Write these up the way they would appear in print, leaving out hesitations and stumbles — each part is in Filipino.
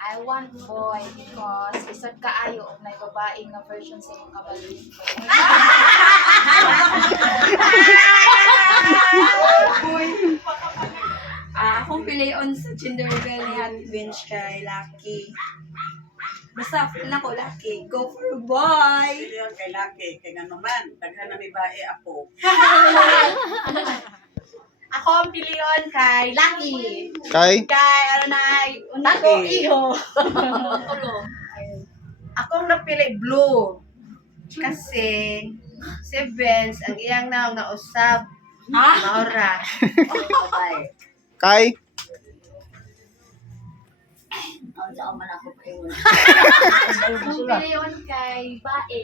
I want boy because isod kaayo og nay babae nga version sa imong kabalin. Akong pilion sa gender reveal ni Ate Bench kay Lucky. Basta feel na ko Lucky. Go for boy! Pilihan kay Lucky, kay nga naman, daghan na may bae ako. Ako ang piliyon kay Lucky. Kay? Kay ano na una ko Lucky. iho. Ako ang napili blue. Kasi si Vince ang iyang naong nausab. Maura. Babae. Kay? Ang piliyon kay bae.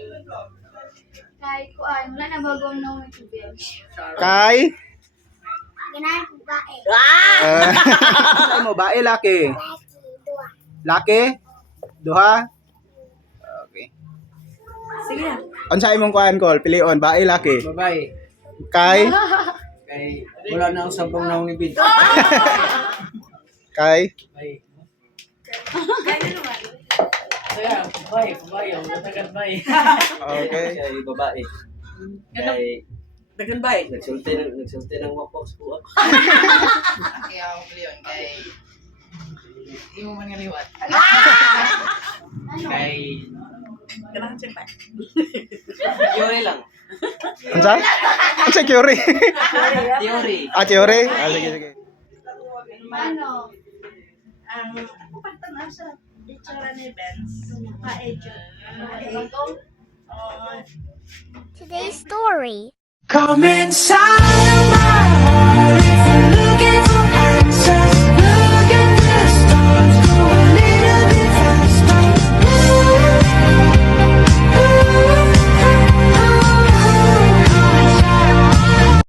Kay kuan, wala na bagong naong si Bench. Kay? Ganahan ko bae. Ano mo, bae, laki? Laki? Duha? Okay. Sige na. Unsa imong kuan call? Pilion, bae, laki? Babae. Kay? Kay wala na usab pang naong ni Bid. Kay? Babae. Kaya naman. Kaya, babae, ang katagan babae. Okay. Kay babae. Kay Daghan bae. nagsulti ng wapox po ako. Kaya ako piliyon kay imo man nga liwat. Kay Ganahan siya bae. theory lang. Unsa? Unsa theory? Theory. Theory? Sige, sige. Ano? Ako pagtanaw sa itsura ni Vince. Pa-edyo. Bagong Today's story. Come inside.